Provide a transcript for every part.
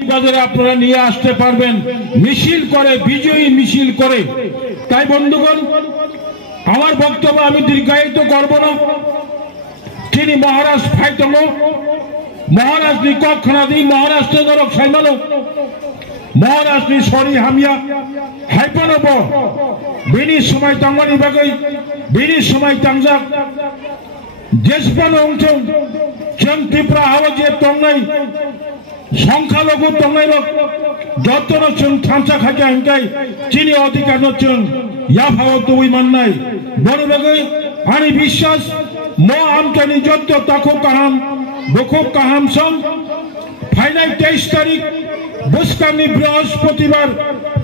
বাজারে আপনারা নিয়ে আসতে পারবেন মিছিল করে, বিজয়ী মিছিল করে। তাই বন্ধুগণ, আমার বক্তব্য আমি দীর্ঘায়িত করব না। তিনি মহারাজ ফাইতল, মহারাজ নি কক্ষণাদি, মহারাষ্ট্র নরক সাইমানো, মহারাজ নি সরি হামিয়া হাইপানব, বিনি সময় তাঙ্গানি বাগাই, বিনি সময় তাংজাক, জেসপান অংশং, চং ত্রিপুরা হাওয়াজে তংনাই, সংখ্যালঘু তংনাই রক, যতন চং থামসা খাইতে হাইকাই, চিনি অধিকার নচং, ইয়া ভাও তুই মান্নাই, বড় বাগাই, আনি বিশ্বাস, ম আমটানি যত তাকো কাহাম, বখো কাহাম সং, ফাইনাল 23 তারিখ, বুসকানি বৃহস্পতিবার,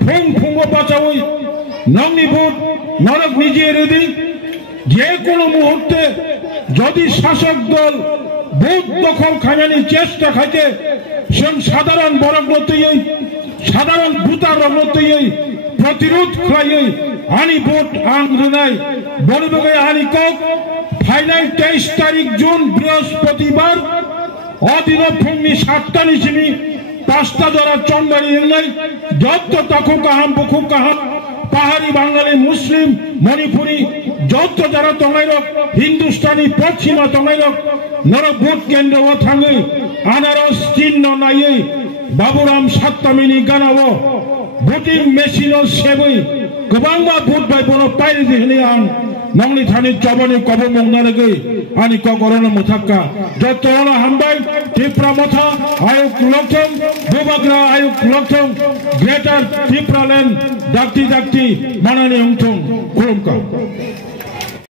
ফুং ফুঙ্গো বাঁচাওই, নংনি ভোট, নরক নিজে রেডি, যে কোনো মুহূর্তে যদি শাসক দল বুথ দখল খানানি চেষ্টা খাইতে সাধারণ বরগ্নতই, সাধারণ ভূতার রগ্নতই প্রতিরোধ খাইয়ে আনি ভোট আংনাই বলবে আনি কক ফাইনাল 23 তারিখ জুন বৃহস্পতিবার অদিন ফুংনি 7টা নিচিনি 5টা দ্বারা চন্দারি এলাই যত তাকু কাহাম বখু কাহাম পাহাড়ি বাঙালি মুসলিম মণিপুরি যত যারা তঙ্গাইরক হিন্দুস্তানি পশ্চিমা তঙ্গাইরক নর ভোট কেন্দ্র থাঙে আনারস চিহ্ন নাইয়ে বাবুরাম সাত্তামিনি গানাবো ভোটিং মেশিন সেবই गोबांबा भोट बाय बनो पाइरि दिहनि आं नंनि थानि जबनि कबो मंगनारगै आनि कगरन मुथाक्का जतोना हामबाय त्रिपुरा मथा आयुक लक्ष्म बुबाग्रा आयुक लक्ष्म ग्रेटर त्रिपुरा लैंड दाक्ति दाक्ति मानानि अंथं खुलुमका।